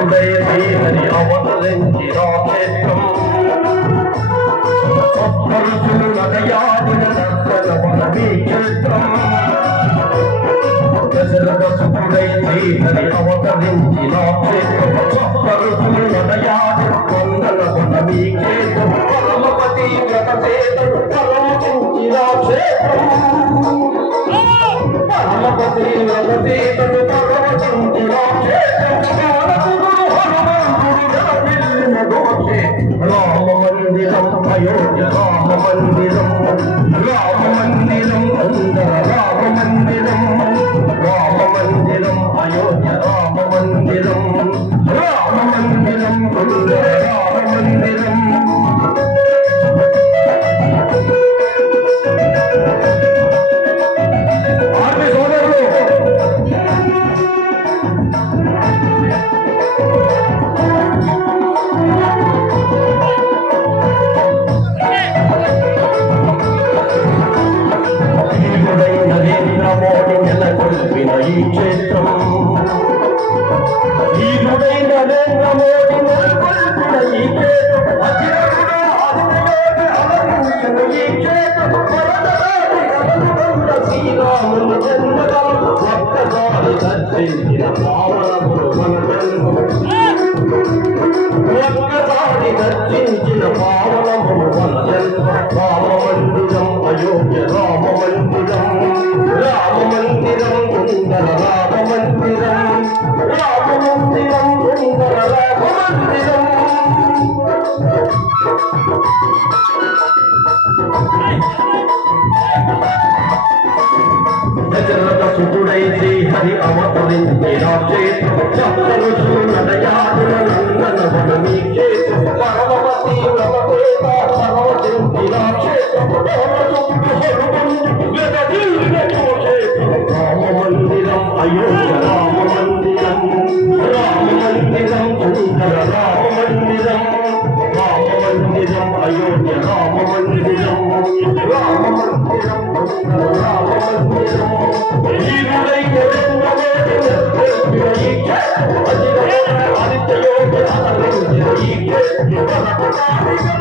సుతుడై శ్రీహరి అవతరించి రాక్షేత్రం సత్పరుషులు నగయాడిన దర్శనమీ క్షేత్రం దశరథ సుతుడై శ్రీహరి అవతరించి రాక్షేత్రం సత్పరుషులు నగయాడిన వందనమీ క్షేత్రం పరమపతి వ్రతసేతుడు పరమచించి రాక్షేత్రం పరమపతి వ్రతసేతుడు పరమచించి రామ మందిరం అయోధ్య రామ మందిరం రామ మందిరం అందర రామ మందిరం రామ మందిరం అయోధ్య రామ మందిరం రామ మందిరం అందర రామ మందిరం ఈ క్షేత్రం ఈ గుడై నరేంద్ర మోడీ నెలకొల్పిన ఈ క్షేత్రం అఖిలగుణ ఆదిత్యోగి అలంకరించిన ఈ క్షేత్రం శ్రీరాముని జన్మదం ఒక్కసారి దర్శించిన పావనములు మన జన్మము ఒక్కసారి దర్శించిన పావనములు మన జన్మ రామ మందిరం అయోధ్య రామ మందిరం రామ మందిరం సుందర రామ మందిరం రామ మందిరం సుందర రామ మందిరం దశరథ సుతుడై శ్రీహరి అవతరించి రాక్షేత్రం సప్తరుషులు నడయాడుల నందనవనమీ క్షేత్రం పరమపతి వ్రతసేత పరమచించి రాక్షేత్రం రామ మందిరం అయోధ్య రామ మందిరం రామ మందిరం సుందర రామ మందిరం రామ మందిరం అయోధ్య రామ మందిరం రామ మందిరం సుందర రామ మందిరం ఆదిత్యోగి అలంకరించిన ఈ క్షేత్రం రామ మందిరం